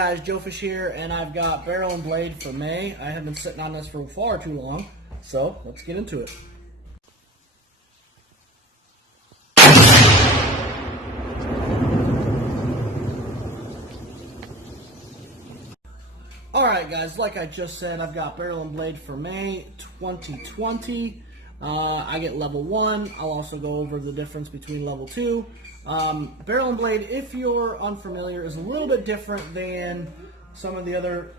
Guys, Joe Fish here, and I've got barrel and blade for May. I have been sitting on this for far too long, so let's get into it. Alright guys, like I just said, I've got barrel and blade for May 2020. I get level 1. I'll also go over the difference between level 2. Barrel and blade, if you're unfamiliar, is a little bit different than some of the other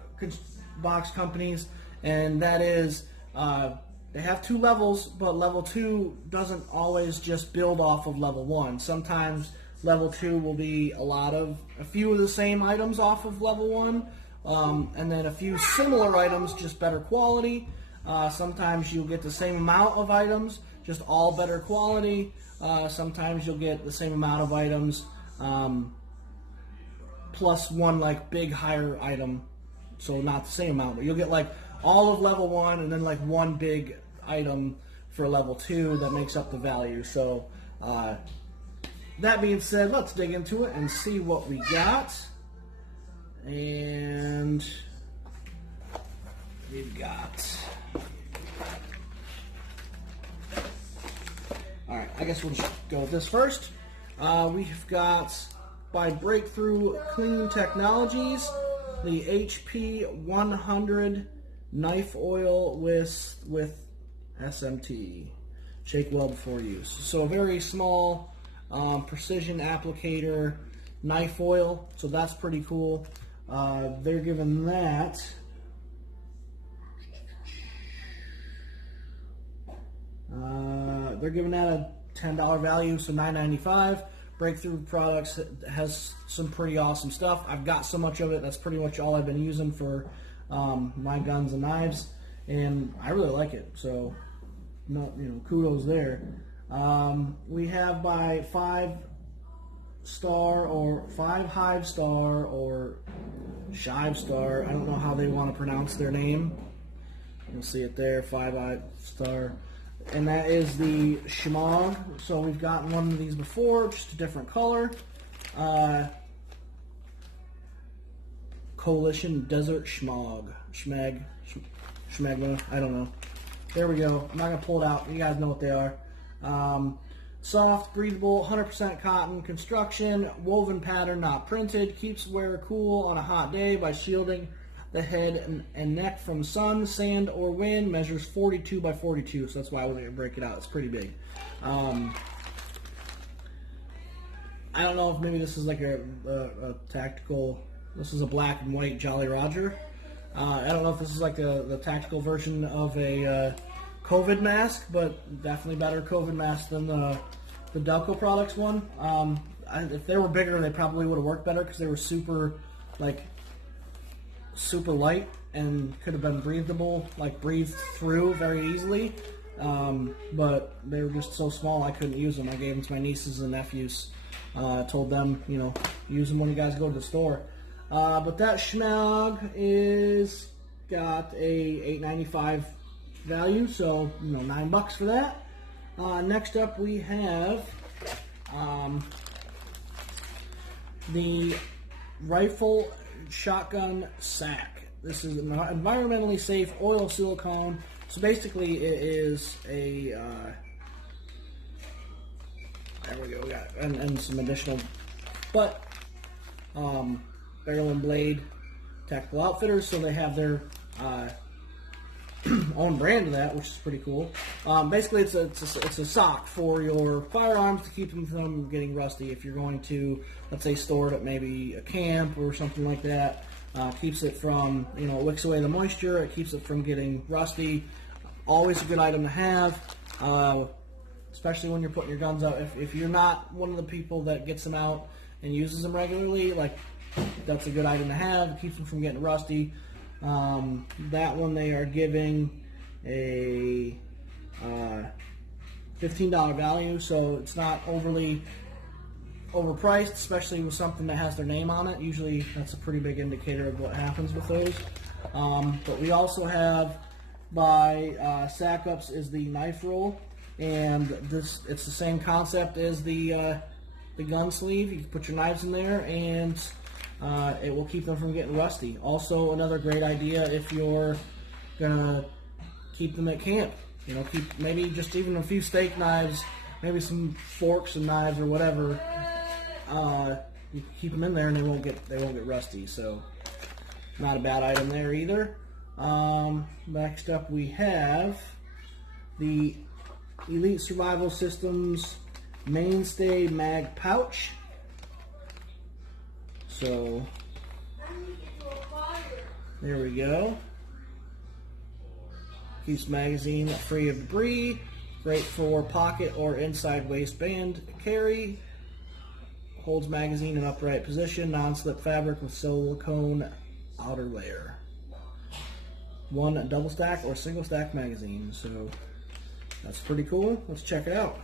box companies, and that is they have 2 levels, but level 2 doesn't always just build off of level 1. Sometimes level 2 will be a few of the same items off of level 1, and then a few similar items, just better quality. Sometimes you'll get the same amount of items, just all better quality. Sometimes you'll get the same amount of items, plus one like big higher item, so not the same amount, but you'll get like all of level 1 and then like one big item for level 2 that makes up the value. So that being said, let's dig into it and see what we got. And we've got, alright, I guess we'll just go with this first. We've got, by Breakthrough Clean Technologies, the HP 100 knife oil with SMT, shake well before use. So a very small precision applicator knife oil, so that's pretty cool. They're giving that a $10 value, so $9.95. Breakthrough Products has some pretty awesome stuff. I've got so much of it, that's pretty much all I've been using for my guns and knives, and I really like it, so kudos there. We have by 5-star or 5-Hive-Star or Shive-Star, I don't know how they want to pronounce their name. You'll see it there, 5-Star. And that is the Shmog. So we've gotten one of these before, just a different color. Coalition Desert Shmog. Schmegma, I don't know. There we go. I'm not going to pull it out. You guys know what they are. Soft, breathable, 100% cotton, construction, woven pattern, not printed, keeps wearer cool on a hot day by shielding the head and neck from sun, sand, or wind. Measures 42 by 42, so that's why I was going to break it out. It's pretty big. I don't know if maybe this is like a tactical. This is a black and white Jolly Roger. I don't know if this is like the tactical version of a COVID mask, but definitely better COVID mask than the Delco Products one. If they were bigger, they probably would have worked better because they were super light and could have been breathable, breathed through very easily. But they were just so small I couldn't use them. I gave them to my nieces and nephews. I told them, use them when you guys go to the store. But that Schmog is got a $8.95 value, so $9 for that. Next up we have the Rifle Shotgun Sack. This is an environmentally safe oil silicone. So basically it is a there we go, we got and some additional barrel and blade tactical outfitters, so they have their own brand of that, which is pretty cool. Basically, it's a sock for your firearms to keep them from getting rusty. If you're going to, let's say, store it at maybe a camp or something like that, keeps it from, it wicks away the moisture. It keeps it from getting rusty. Always a good item to have, especially when you're putting your guns out. If you're not one of the people that gets them out and uses them regularly, that's a good item to have. It keeps them from getting rusty. That one they are giving a $15 value, so it's not overly overpriced, especially with something that has their name on it. Usually that's a pretty big indicator of what happens with those. But we also have, by SackUps, is the knife roll, and it's the same concept as the gun sleeve. You can put your knives in there, and it will keep them from getting rusty. Also, another great idea if you're gonna keep them at camp. You know, keep maybe just even a few steak knives, maybe some forks and knives or whatever. You keep them in there and they won't get rusty. So, not a bad item there either. Next up we have the Elite Survival Systems Mainstay Mag Pouch. So, there we go. Keeps magazine free of debris. Great for pocket or inside waistband carry. Holds magazine in upright position. Non-slip fabric with silicone outer layer. One double stack or single stack magazine. So that's pretty cool. Let's check it out.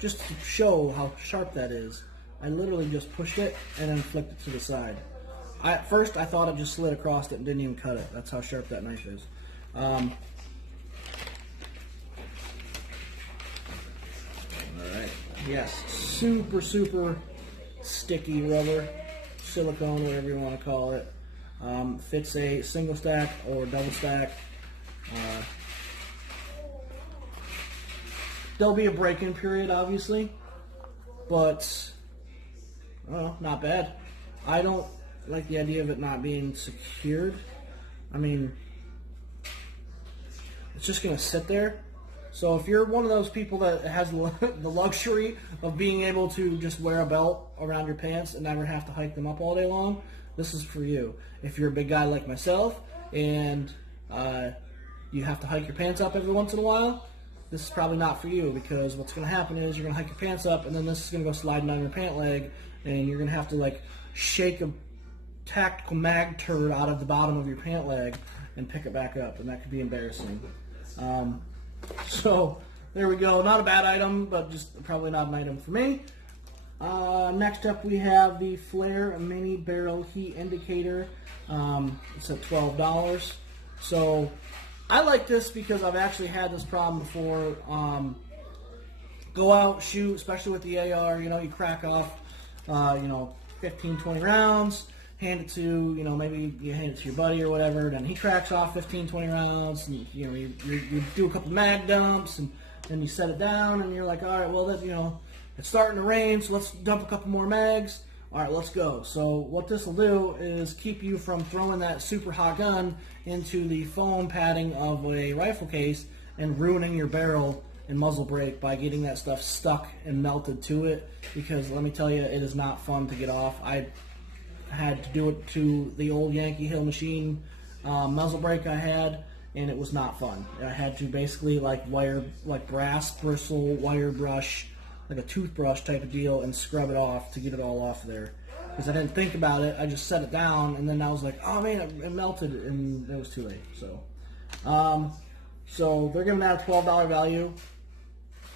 Just to show how sharp that is, I literally just pushed it and then flipped it to the side. At first, I thought it just slid across it and didn't even cut it. That's how sharp that knife is. Alright. Yes, super, super sticky rubber, silicone, whatever you want to call it. Fits a single stack or double stack. There'll be a break-in period, obviously, but not bad. I don't like the idea of it not being secured. I mean, it's just going to sit there. So if you're one of those people that has the luxury of being able to just wear a belt around your pants and never have to hike them up all day long, this is for you. If you're a big guy like myself and you have to hike your pants up every once in a while, this is probably not for you, because what's going to happen is you're going to hike your pants up and then this is going to go sliding down your pant leg and you're going to have to like shake a tactical mag turd out of the bottom of your pant leg and pick it back up, and that could be embarrassing. So there we go. Not a bad item, but just probably not an item for me. Next up we have the Flare Mini Barrel Heat Indicator. It's at $12. So I like this because I've actually had this problem before. Go out, shoot, especially with the AR, you crack off, 15, 20 rounds, hand it to, maybe you hand it to your buddy or whatever, then he tracks off 15, 20 rounds, and, you do a couple mag dumps, and then you set it down, and you're like, all right, well, it's starting to rain, so let's dump a couple more mags. All right, let's go. So what this will do is keep you from throwing that super hot gun into the foam padding of a rifle case and ruining your barrel and muzzle brake by getting that stuff stuck and melted to it, because let me tell you, it is not fun to get off. I had to do it to the old Yankee Hill machine muzzle brake I had, and it was not fun. I had to basically like brass bristle wire brush, like a toothbrush type of deal, and scrub it off to get it all off there, because I didn't think about it. I just set it down, and then I was like, oh man, it melted, and it was too late. So they're giving that a $12 value.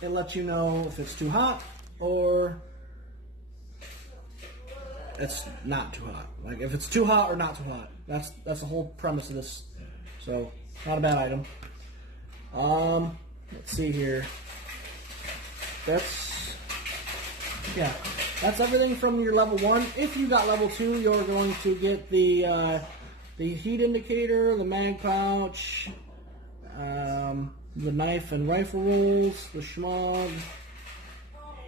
It lets you know if it's too hot or it's not too hot. Like if it's too hot or not too hot. That's the whole premise of this. So not a bad item. Let's see here. That's everything from your level 1. If you got level 2, you're going to get the heat indicator, the mag pouch, the knife and rifle rolls, the schmog,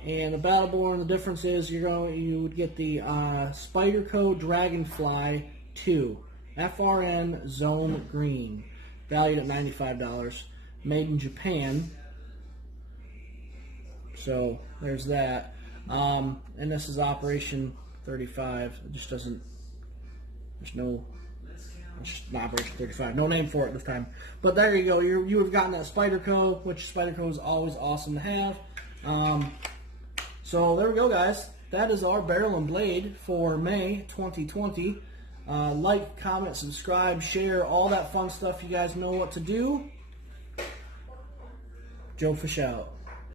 and the Battleborn. The difference is you would get the Spyderco Dragonfly 2 FRN Zone Green, valued at $95, made in Japan. So there's that. And this is Operation 35. It just doesn't. It's just an Operation 35. No name for it this time. But there you go. You have gotten that Spyderco, which Spyderco is always awesome to have. So there we go, guys. That is our barrel and blade for May 2020. Like, comment, subscribe, share, all that fun stuff. You guys know what to do. Joe Fish out.